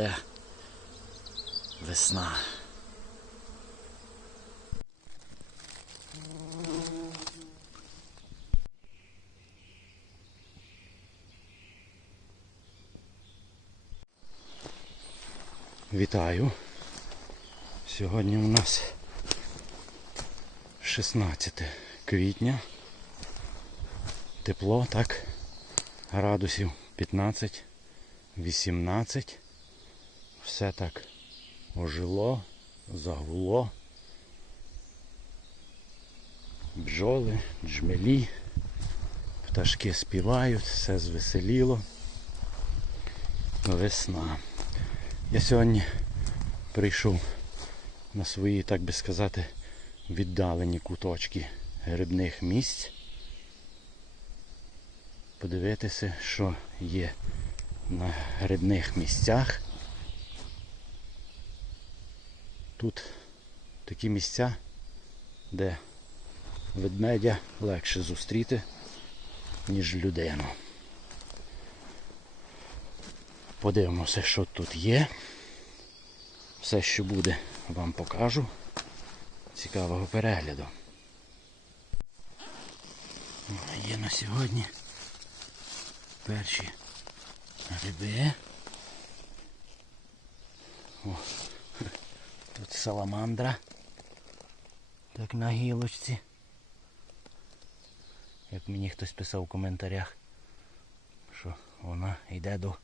гуде весна. Вітаю. Сьогодні у нас 16 квітня. Тепло, так? Градусів 15, 18. Все так ожило, загуло. Бджоли, джмелі, пташки співають, все звеселіло. Весна. Я сьогодні прийшов на свої, так би сказати, віддалені куточки грибних місць. Подивитися, що є на грибних місцях. Тут такі місця, де ведмедя легше зустріти, ніж людину. Подивимося, що тут є. Все, що буде, вам покажу. Цікавого перегляду. Є на сьогодні перші гриби. О, тут саламандра. Так на гілочці. Як мені хтось писав в коментарях, що вона йде до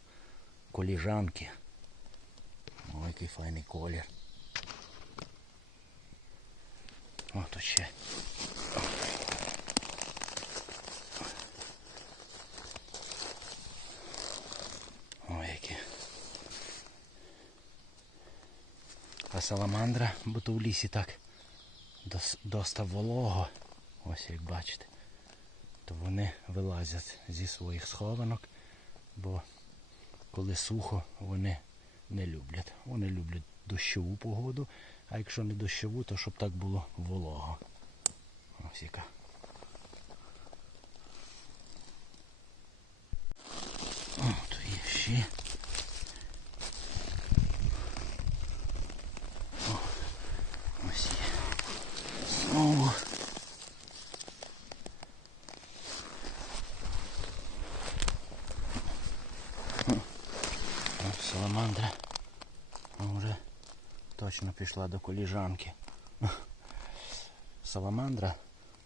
коліжанки. Ой, який файний колір. О, тут ще. Ой, які. А саламандра, бо то в лісі так дос- доста волого. Ось як бачите. То вони вилазять зі своїх схованок, бо коли сухо, вони не люблять. Вони люблять дощову погоду, а якщо не дощову, то щоб так було волого. Ось яка. О, то є ще. О, ось є. Знову. О, Саламандра вже точно пішла до коліжанки. Саламандра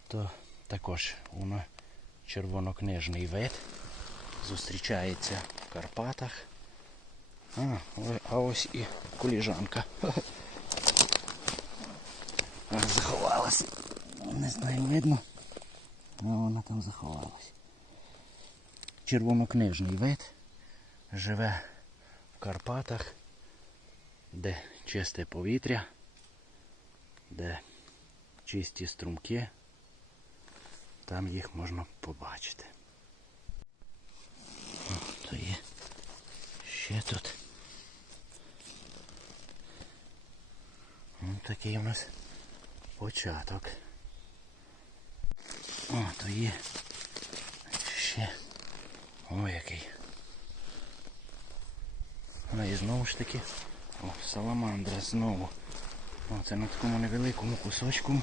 то також вона червонокнижний вид. Зустрічається в Карпатах. А, а ось і коліжанка. А, Заховалась. Не знаю, видно. Ну, вона там заховалась. Червонокнижний вид живе Карпатах, де чисте повітря, де чисті струмки, там їх можна побачити. О, то є ще тут. Ось такий у нас початок. О, то є ще. О, який. А і знову ж таки. О, саламандра знову. О, це на такому невеликому кусочку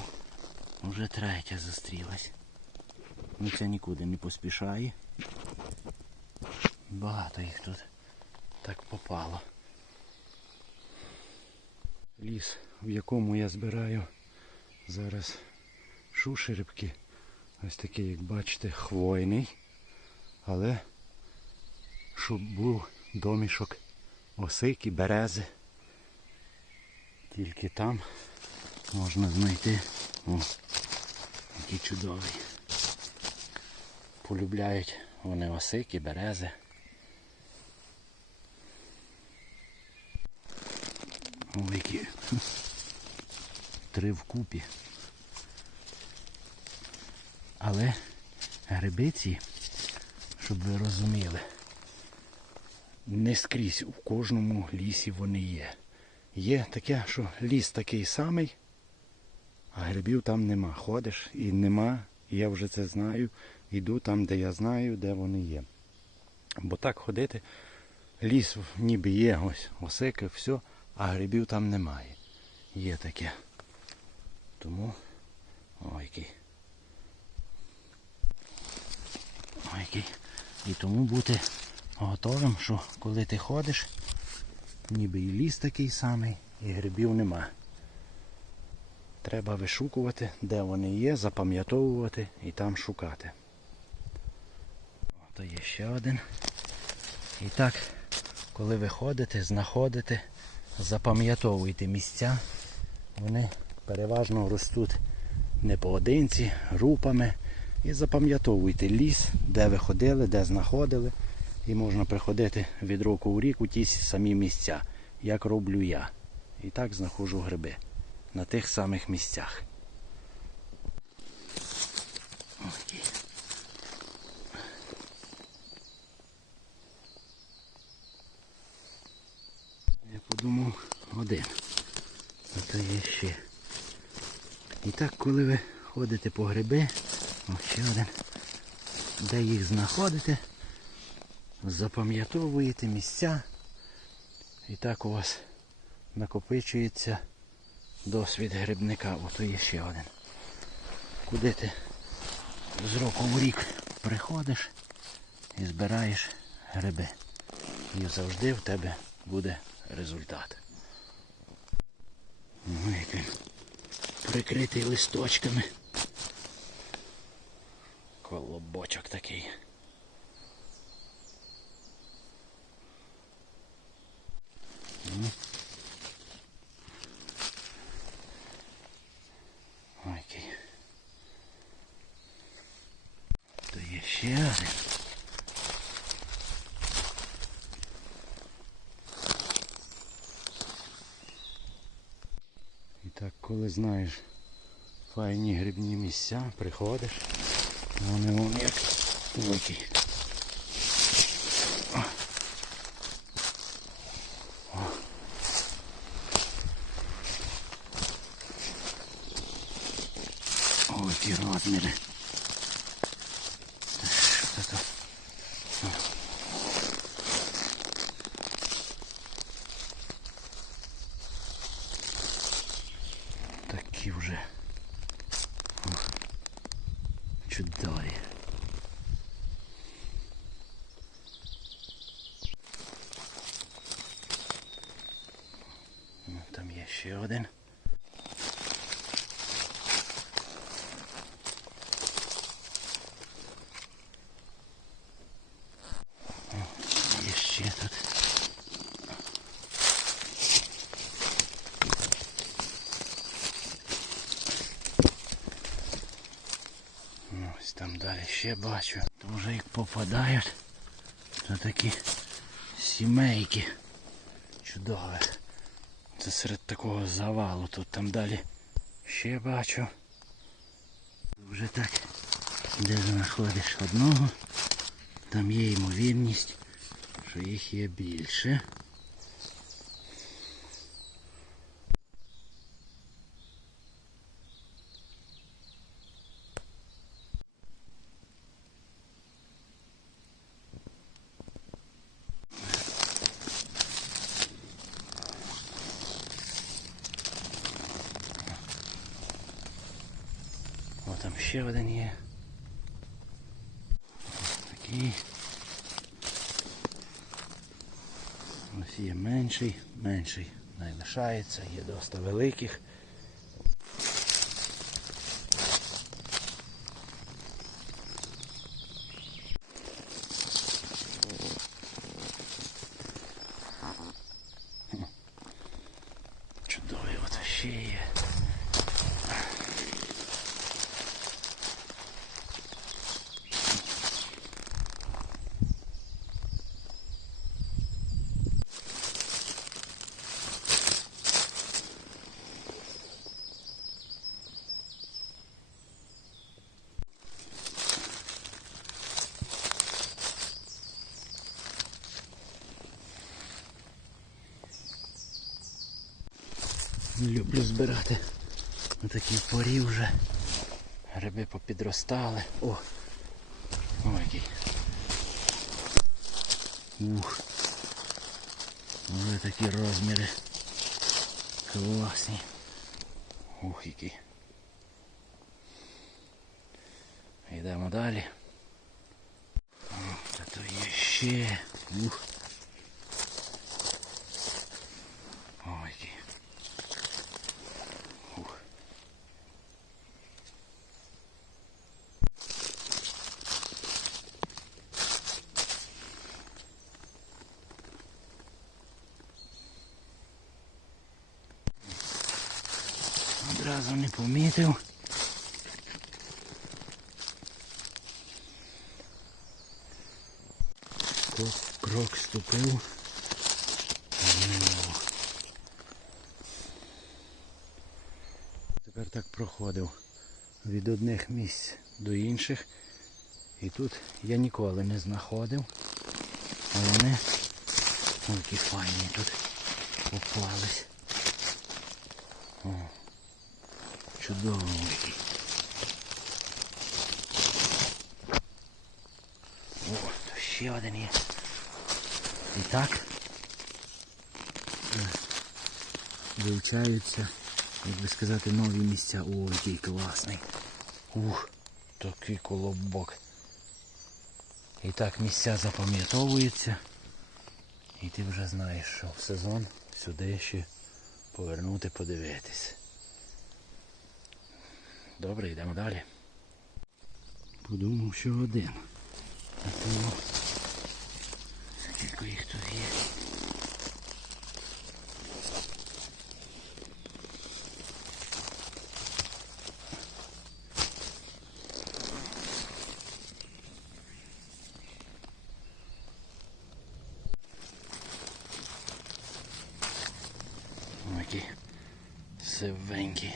вже третя зустрілась. Ну це нікуди не поспішає. Багато їх тут так попало. Ліс, в якому я збираю зараз шушерибки. Ось такий, як бачите, хвойний. Але щоб був домішок осики, берези. Тільки там можна знайти о, який чудовий. Полюбляють вони осики, берези. О, які три вкупі. Але грибиці, щоб ви розуміли, не скрізь у кожному лісі вони є. Є таке, що ліс такий самий, а грибів там нема. Ходиш і нема, і я вже це знаю. Йду там, де я знаю, де вони є. Бо так ходити ліс ніби є, ось осики, все, а грибів там немає. Є таке. Тому ой який. Ой, який. І тому бути готовим, що коли ти ходиш, ніби і ліс такий самий, і грибів нема. Треба вишукувати, де вони є, запам'ятовувати і там шукати. То є ще один. І так, коли ви ходите, знаходите, запам'ятовуйте місця. Вони переважно ростуть не поодинці, групами. І запам'ятовуйте ліс, де ви ходили, де знаходили. І можна приходити від року в рік у ті самі місця, як роблю я. І так знаходжу гриби на тих самих місцях. Я подумав один. А то є ще. І так, коли ви ходите по гриби, ще один, де їх знаходите, запам'ятовуєте місця. І так у вас накопичується досвід грибника. Ото є ще один. Куди ти з року в рік приходиш і збираєш гриби. І завжди в тебе буде результат. Ну, як він прикритий листочками. Колобочок такий. Ну. Ой, який. То є ще один. І так, знаєш файні грибні місця, приходиш, вони вон як великі. О. О. Ой, ті розміри. Та Що це то? О. Такі вже О, чудові. Ну, Там є ще один. О, Є ще тут. Ну, Ось там далі ще бачу. То вже як попадають, то такі сімейки чудові. Це серед такого завалу. Тут там далі ще бачу. Вже так, де знаходиш одного, там є ймовірність, що їх є більше. О, там ще один є. Такий. Ось є менший, менший не лишається, є доста великих. Чудові, от ще є. Люблю збирати на такій порі вже. Гриби попідростали. О! Ой який. Ух. Ось такі розміри. Класні. Ух, які. Йдемо далі. О, Та то є ще. Ух. Ой, які. Ух. Одразу не помітив. Крок, крок ступив. Тепер так проходив від одних місць до інших. І тут я ніколи не знаходив. А вони ой, які файні тут попались. О, чудовий. О, то ще один є. І так вивчаються, як би сказати, нові місця. О, який класний. Ух, такий колобок. І так місця запам'ятовуються. І ти вже знаєш, що в сезон сюди ще повернути, подивитись. Добре, йдемо далі. Подумав, що один. А то скільки їх тут є. Ой, Які сивенькі.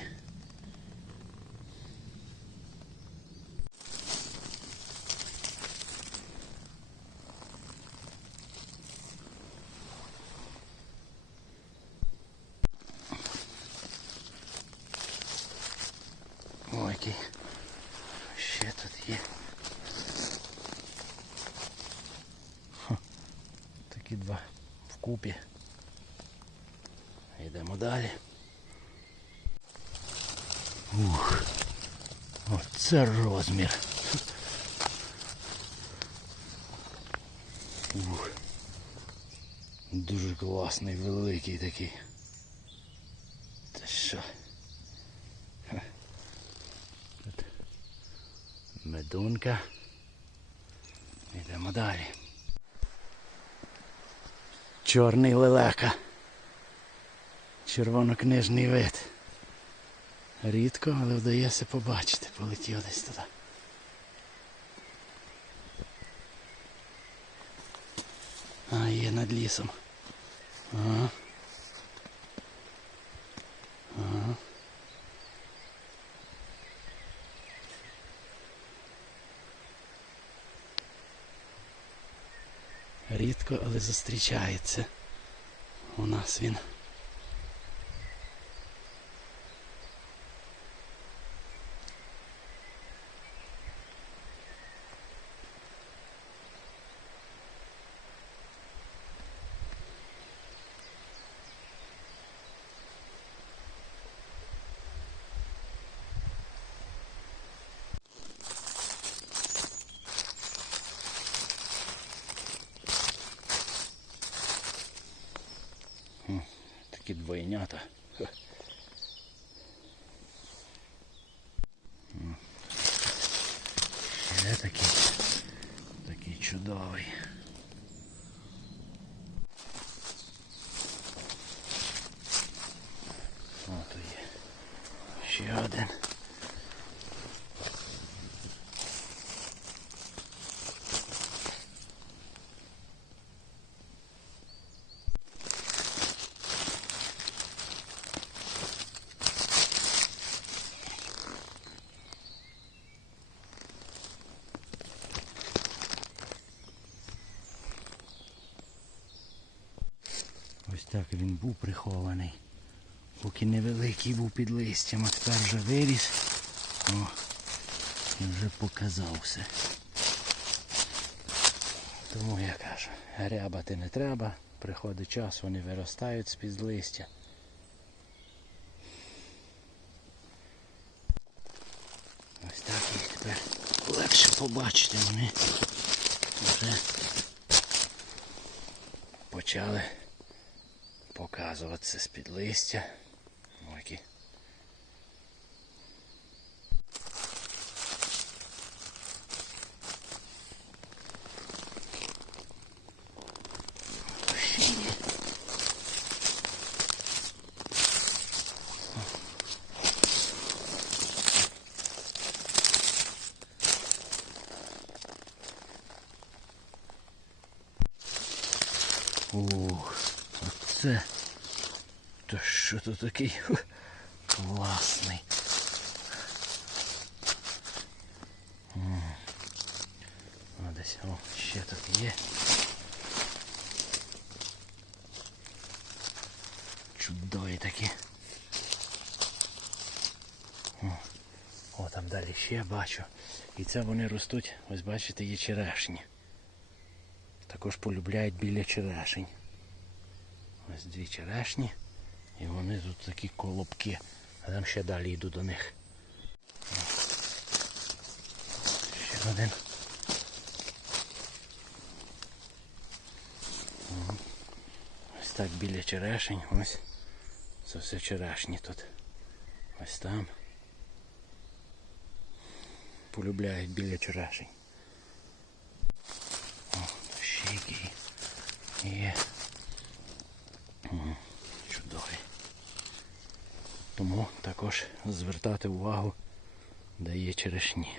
Ой, який ще тут є. Ха, Такі два вкупі. Йдемо далі. Ух. Оце розмір. Ух. Дуже класний, великий такий. Та що? Медунка. Йдемо далі. Чорний лелека. Червонокнижний вид. Рідко, але вдається побачити. Полетів десь туди. А, є над лісом. Ага. Ага. Рідко, але зустрічається. У нас він. Такі двойнята. Ха. М. Ще такий, такий чудовий. О, то є. Ще один. Ось так він був прихований. Поки невеликий був під листям, а тепер вже виріс. О, і вже показався. Тому я кажу, рябати не треба, приходить час, вони виростають з-під листя. Ось так їх тепер легше побачити. Вони вже почали показуватися з-під листя. Ось які. Ух, оце. То що тут такий класний. О, десь, о, ще тут є. Чудові такі. О, там далі ще бачу. І це вони ростуть, ось бачите, є черешні. Також полюбляють біля черешень. Ось дві черешні. І вони тут такі колобки. А там ще далі йду до них. Ще один. Ось так біля черешень. Ось. Це все черешні тут. Ось там. Полюбляють біля черешень. О, ще який є. М, Чудовий. Тому також звертати увагу, де є черешні.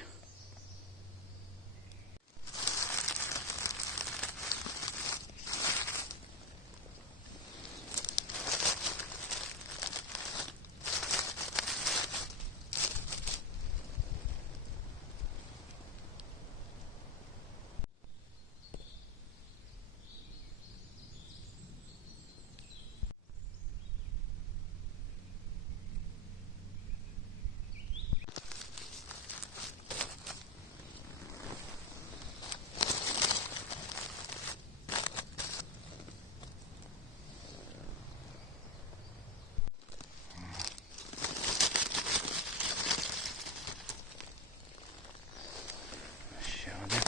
Ще один.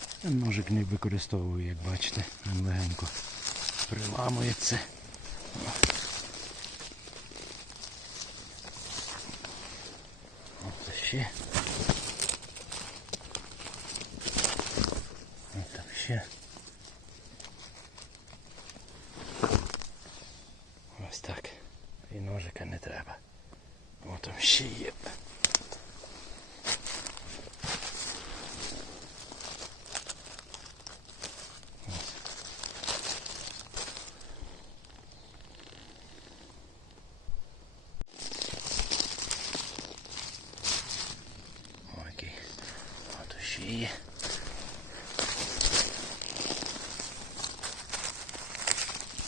Я Ножик не використовую, як бачите, він легенько приламується. От ще. От там ще. Ось так. І ножика не треба. О, там ще є. Окей. От ще є.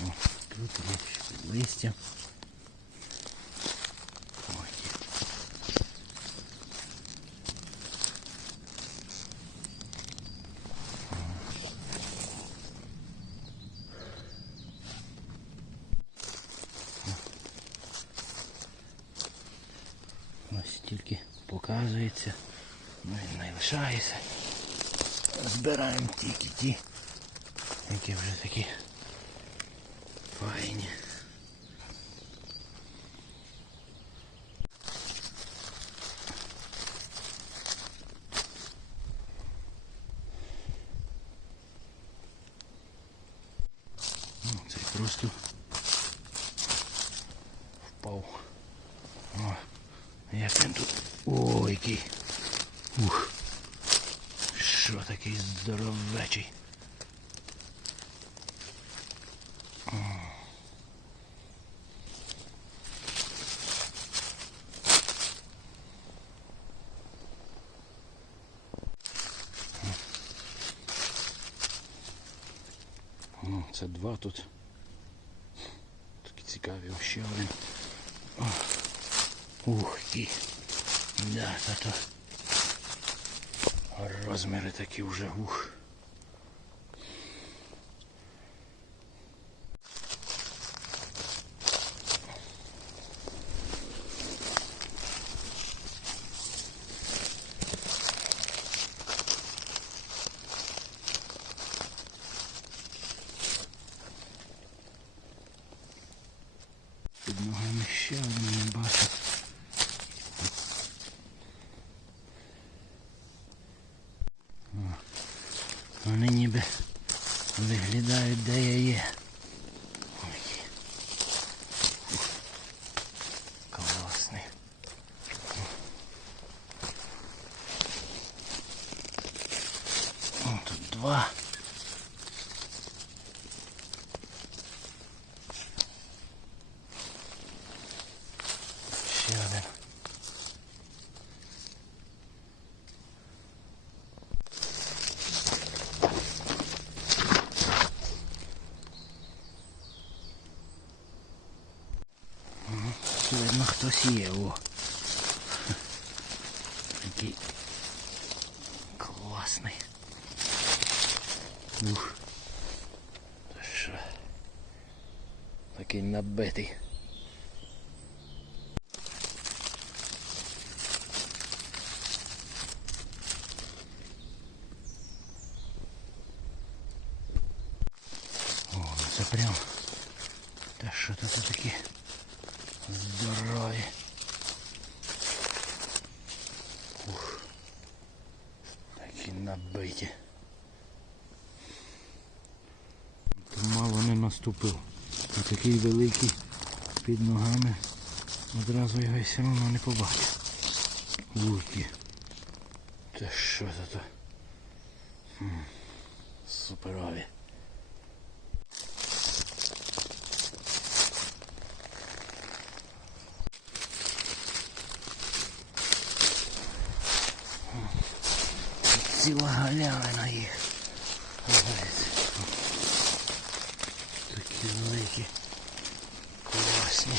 О, тут є ще листя. Ось тільки показується, ну і не лишається. Збираємо тільки ті, які вже такі файні. Цей просто впав. О, як він тут. О, який. Ух. Що такий здоровечий. О, Це два тут. Такі цікаві ще один. Ух і. Да, та то. Розміри такі вже ух. Під ногами ще один не бачу. О, Вони ніби виглядають, де я є. Ой. Ух. Класний. О, тут два. Ще один. Ага, Тут видно хтось є, о. Такий класний. Ух. Такий набитий. О, ну це прям. Та що це такі здорові. Ух. Такі набиті. Мало не наступив. А такий великий під ногами. Одразу його все одно не побачив. Луки. Та що це то? Суперові. Ціла галявина їх. Ось. Такі великі. Класні.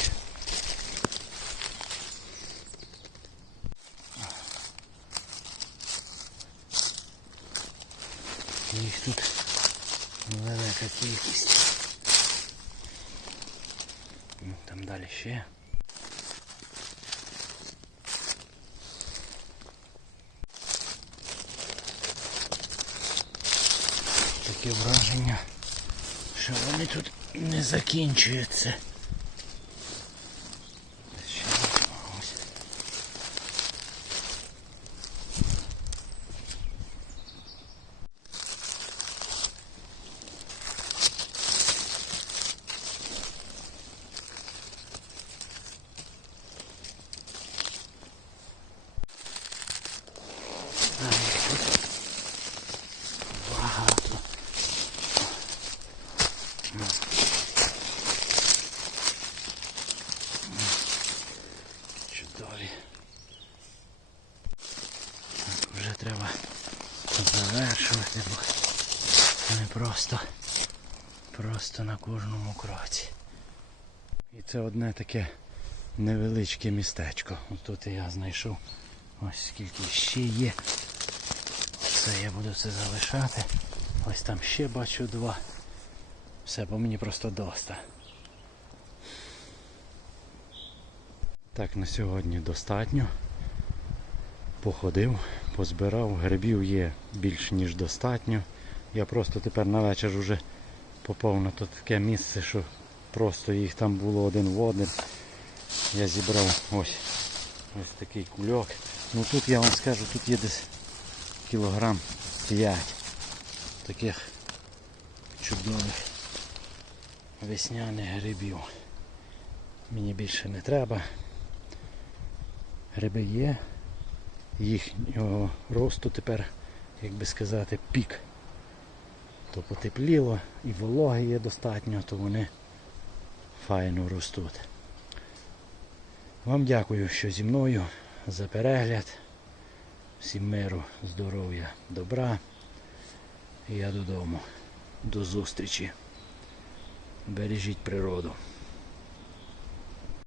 Їх тут велика кількість. Ну, Там далі ще. Таке враження, що вони тут не закінчуються. Ще ось. А, їх тут багато. Чудові. Так, Вже треба завершувати, бо не просто, просто на кожному кроці. І це одне таке невеличке містечко. Тут я знайшов ось скільки ще є. Це я буду це залишати. Ось там ще бачу два. Все, бо мені просто доста. Так, на сьогодні достатньо. Походив, позбирав, грибів є більш ніж достатньо. Я просто тепер на вечір вже попав на то таке місце, що просто їх там було один в один. Я зібрав ось ось такий кульок. Ну тут я вам скажу, тут є десь кілограм 5 таких чудових весняних грибів. Мені більше не треба. Гриби є, їхнього росту тепер, як би сказати, пік. То потепліло і вологи є достатньо, то вони файно ростуть. Вам дякую, що зі мною за перегляд. Всім миру, здоров'я, добра. Я додому. До зустрічі. Бережіть природу.